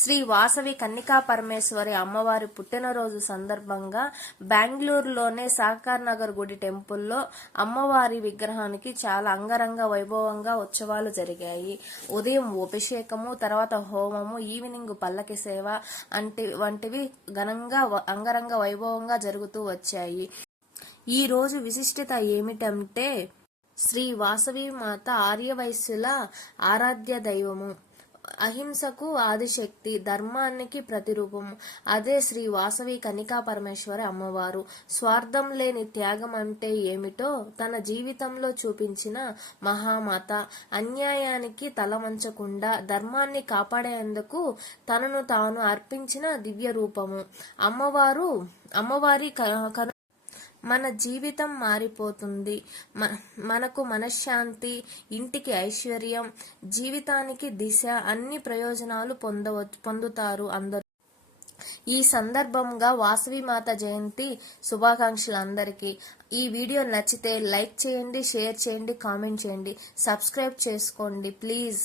శ్రీ వాసవి కన్నికా పరమేశ్వరి అమ్మవారి పుట్టినరోజు సందర్భంగా బెంగళూరులోనే సాకార్ నగర్ గుడి టెంపుల్లో అమ్మవారి విగ్రహానికి చాలా అంగరంగ వైభవంగా ఉత్సవాలు జరిగాయి. ఉదయం అభిషేకము, తర్వాత హోమము, ఈవినింగ్ పల్లకి సేవ వంటివి ఘనంగా అంగరంగ వైభవంగా జరుగుతూ వచ్చాయి. ఈ రోజు విశిష్టత ఏమిటంటే శ్రీ వాసవి మాత ఆర్యవైశ్యుల ఆరాధ్య దైవము, అహింసకు ఆదిశక్తి, ధర్మానికి ప్రతిరూపము. అదే శ్రీ వాసవి కన్నికా పరమేశ్వరి అమ్మవారు. స్వార్థం లేని త్యాగం అంటే ఏమిటో తన జీవితంలో చూపించిన మహామాత. అన్యాయానికి తలవంచకుండా ధర్మాన్ని కాపాడేందుకు తనను తాను అర్పించిన దివ్య రూపము అమ్మవారి మన జీవితం మారిపోతుంది. మనకు మనశ్శాంతి, ఇంటికి ఐశ్వర్యం, జీవితానికి దిశ, అన్ని ప్రయోజనాలు పొందుతారు అందరూ. ఈ సందర్భంగా వాసవి మాత జయంతి శుభాకాంక్షలు అందరికీ. ఈ వీడియో నచ్చితే లైక్ చేయండి, షేర్ చేయండి, కామెంట్ చేయండి, సబ్స్క్రైబ్ చేసుకోండి ప్లీజ్.